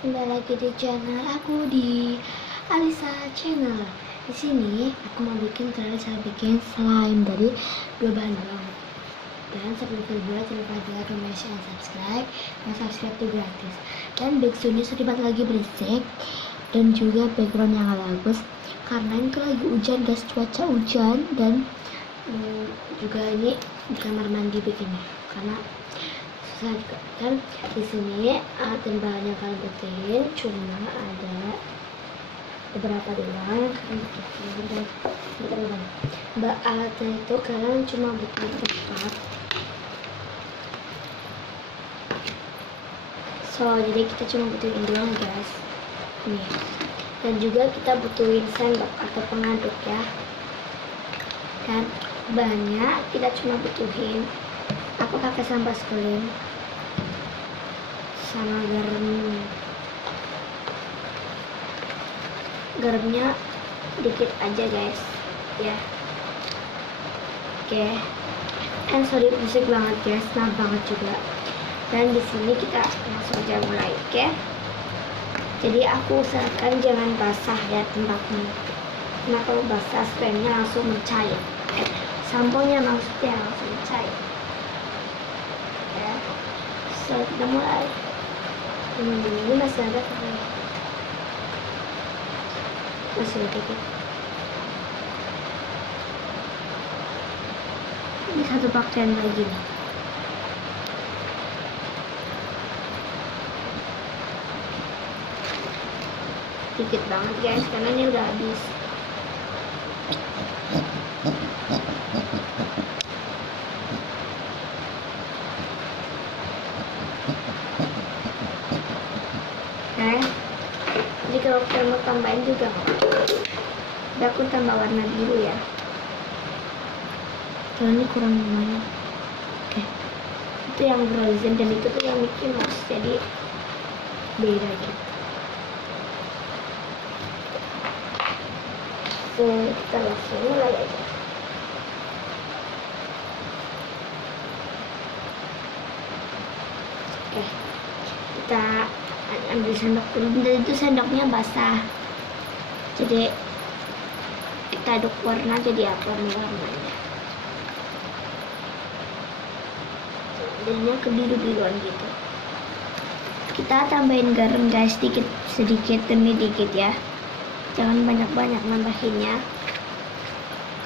Kembali lagi di channel aku di Alisa Channel. Di sini aku mau bikin cara bikin slime dari dua bahan doang. Dan sebelum video jangan lupa like, comment, share, dan subscribe. Dan subscribe itu gratis. Dan backsoundnya sedikit lagi berisik dan juga background yang bagus karena ini lagi hujan guys, cuaca hujan. Dan juga ini di kamar mandi bikinnya karena susah juga. Dan di sini dan bahan yang kalian butuhin cuma ada beberapa doang yang kalian butuhin. Dan alatnya itu kalian cuma butuh tempat. Jadi kita cuma butuhin doang guys, nih. Dan juga kita butuhin sendok atau pengaduk ya. Dan bahannya kita cuma butuhin, aku pakai sampah sekulin sama garamnya dikit aja guys ya. Oke. And sorry berisik banget guys, nah banget juga. Dan di sini kita langsung aja mulai, oke? Jadi aku usahakan jangan basah ya tempatnya. Nah kalau basah slime-nya langsung mencair. Samponya maksudnya langsung mencair. Ya. So kita mulai. Ini masih ada kan? Masih ada dikit. Ini satu pakaian lagi nih. Dikit banget guys karena ini udah habis. Jadi kalau kalian mau tambahin juga udah aku tambah warna biru ya. Kalau ini kurang lumayan. Oke. Itu yang Frozen dan itu tuh yang Mickey Mouse, jadi beda gitu. Kita langsung mulai aja. Oke, kita ambil sendok dulu. Dan itu sendoknya basah, jadi kita aduk warna jadi apa warnanya. Jadinya kebiru-biruan gitu. Kita tambahin garam guys, sedikit demi dikit ya. Jangan banyak-banyak nambahinnya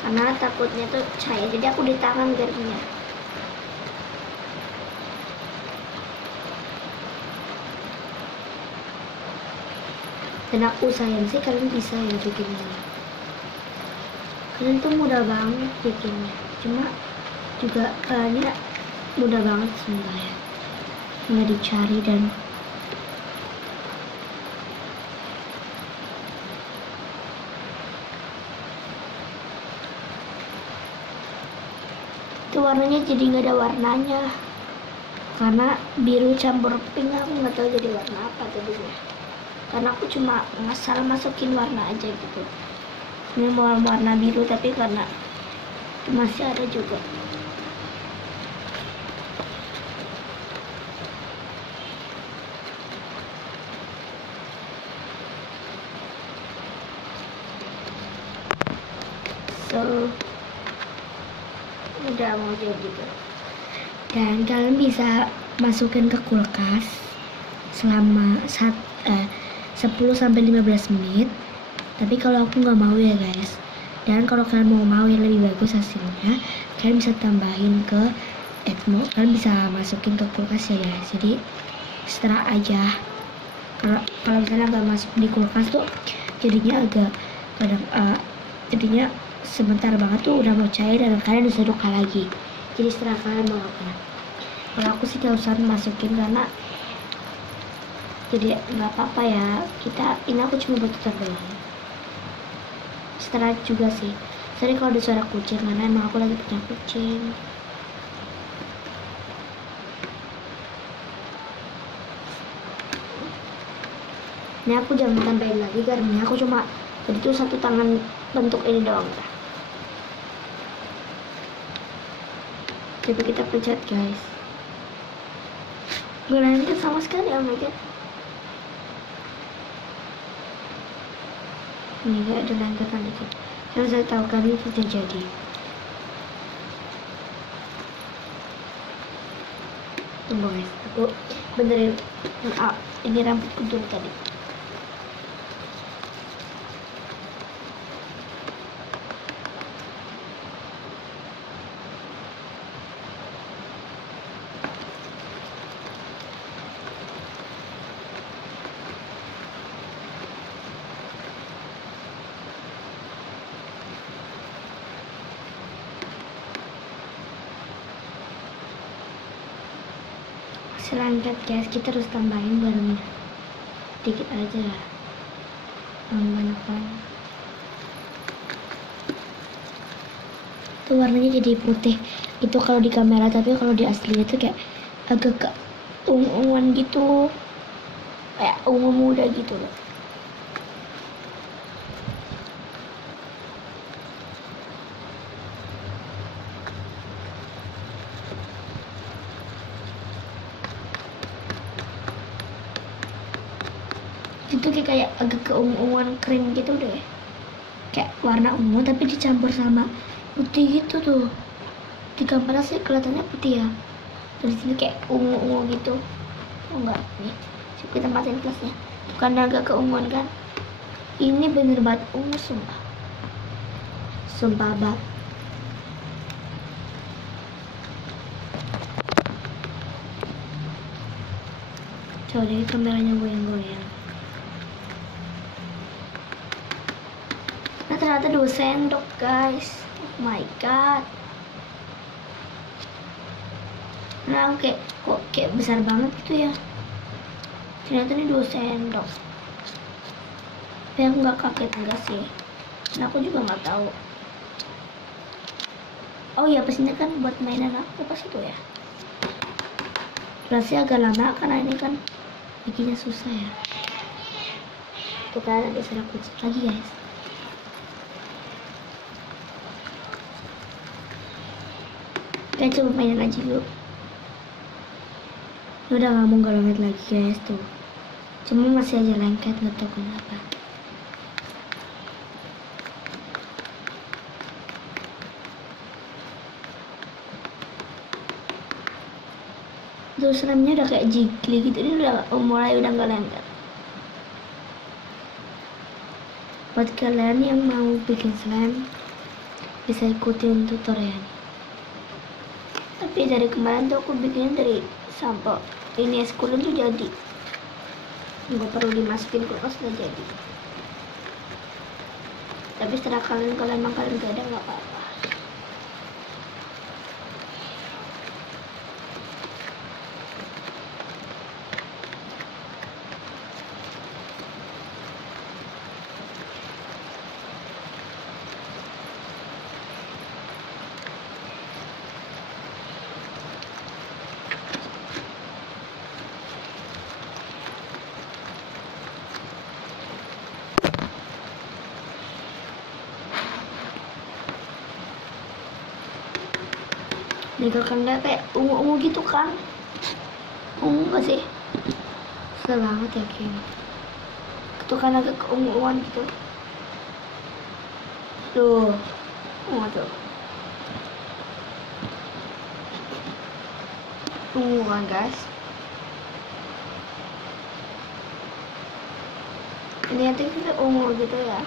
karena takutnya tuh cair, jadi aku di tangan garamnya. Dan aku sayang sih kalian bisa ya bikinnya. Kalian tuh mudah banget bikinnya, cuma juga bahannya mudah banget sebenarnya, nggak dicari. Dan itu warnanya jadi nggak ada warnanya karena biru campur pink, aku nggak tahu jadi warna apa tadinya karena aku cuma ngasal masukin warna aja gitu. Ini mau warna biru tapi karena masih ada juga. So udah mau jadi gitu. Dan kalian bisa masukin ke kulkas selama 10-15 menit. Tapi kalau aku nggak mau ya guys. Dan kalau kalian mau yang lebih bagus hasilnya, kalian bisa tambahin ke kalian bisa masukin ke kulkas ya guys. Jadi setelah aja. Kalau misalnya nggak masuk di kulkas tuh jadinya agak jadinya sebentar banget tuh udah mau cair dan kalian bisa aduk lagi. Jadi setelah kalian mau apa? Kalau aku sih gak usah masukin karena jadi nggak apa-apa ya. Ini aku cuma buat tutor doang. Setelah juga sih. Sorry kalau ada suara kucing karena emang aku lagi punya kucing. Ini aku jangan tambahin lagi garamnya. Aku cuma jadi tuh satu tangan bentuk ini doang. Coba kita pencet guys. Gunanya sama sekali, oh my god. Ini nggak ada lengketan dikit. Yang saya tahu kan ini sudah jadi. Tunggu guys, aku benerin. Ini rambutku dulu tadi. Selangkat guys, kita harus tambahin barangnya dikit aja, banyak banget. Tuh warnanya jadi putih itu kalau di kamera, tapi kalau di asli itu kayak agak ke ungu-unguan gitu, kayak ungu muda gitu loh. Itu kayak agak keunguan kering gitu deh, kayak warna ungu tapi dicampur sama putih gitu tuh. Di kamera sih kelihatannya putih ya, dari sini kayak ungu gitu. Oh enggak, nih kita matiin plusnya, bukan agak keunguan kan. Ini bener banget ungu, sumpah banget. Coba deh kameranya goyang-goyang. Nah ternyata 2 sendok guys, oh my god. Nah kok kayak besar banget gitu ya, ternyata ini 2 sendok. Tapi aku nggak kaget enggak sih, nah aku juga nggak tahu. Oh ya pas ini kan buat mainan aku pas itu ya, rasanya agak lama karena ini kan bikinnya susah ya. Tuh kan ada serap kucing lagi guys. Kita coba mainan aja dulu. Udah nggak mau lengket lagi guys tuh, cuma masih aja lengket, nggak tahu kenapa. Terus remnya udah kayak jigli gitu, ini udah mulai udah nggak lengket. Buat kalian yang mau bikin slime bisa ikutin tutorialnya. Tapi dari kemarin tuh aku bikin dari sampel ini es kulin tuh jadi, nggak perlu dimasukin kulkas udah jadi. Tapi setelah kalian emang kalian gak ada nggak apa-apa. Jika kan lihat kayak ungu-ungu gitu kan, ungu gak sih? Susah banget ya kayaknya. Itu kan agak keunguan gitu. Tuh, ungu tuh. Ungu kan guys. Ini nanti kita ungu gitu ya.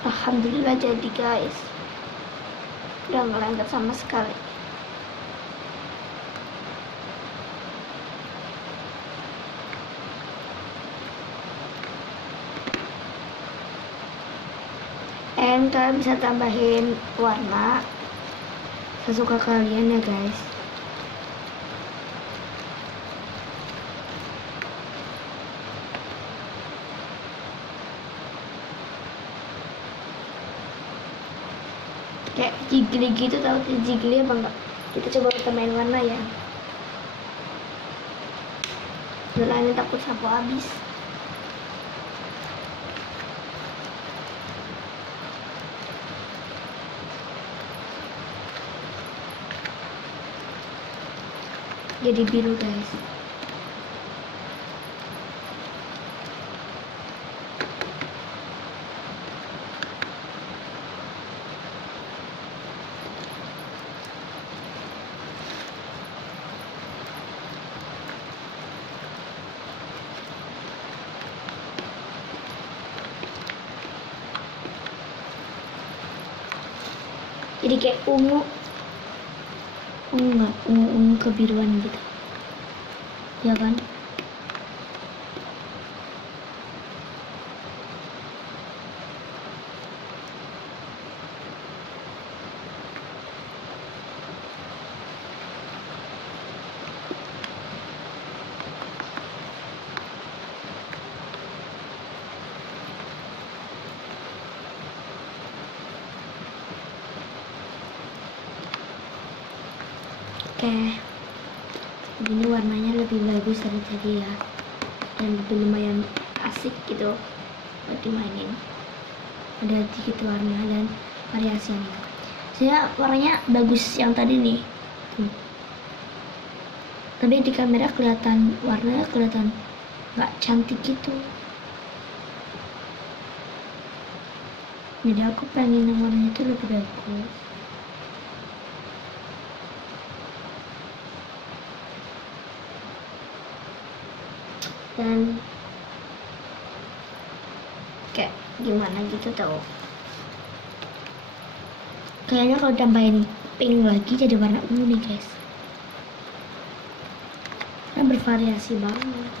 Alhamdulillah jadi guys, udah nggak lengket sama sekali. Kalian bisa tambahin warna sesuka kalian ya guys. Kayak jigli gitu, tahu jigli apa enggak? Kita coba tambahin warna ya. Ini takut sapu habis. Jadi biru guys. jadi kayak ungu nggak, ungu kebiruan gitu ya kan. Oke, ini warnanya lebih bagus dari tadi ya, dan lebih lumayan asik gitu buat dimainin. Ada dikit warna dan variasi yang itu. Saya warnanya bagus yang tadi nih. Tuh. Tapi di kamera warnanya kelihatan nggak cantik gitu. Jadi aku pengen yang warnanya itu lebih bagus. Dan kayak gimana gitu tau, kayaknya kalau tambahin pink lagi jadi warna ungu nih guys, kan bervariasi banget.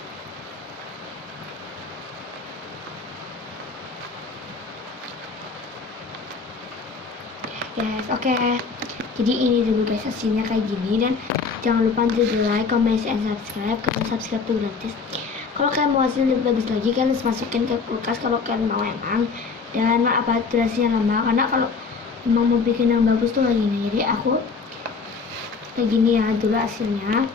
Guys, oke. Jadi ini dulu guys hasilnya kayak gini, dan jangan lupa untuk di like, comment, and subscribe. Kalau subscribe tuh gratis. Kalau kalian mau hasil lebih bagus lagi, kalian harus masukin ke kulkas kalau kalian mau emang. Dan maaf durasinya lama, karena kalau emang mau bikin yang bagus tuh lagi nih. Jadi aku kayak gini ya dulu hasilnya.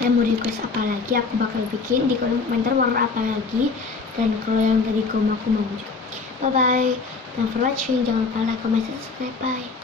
Kalian mau request apa lagi, aku bakal bikin di kolom komentar warna apa lagi. Dan kalau yang tadi aku mau juga. Bye bye. Thanks for watching. Jangan lupa like, comment, subscribe. Bye.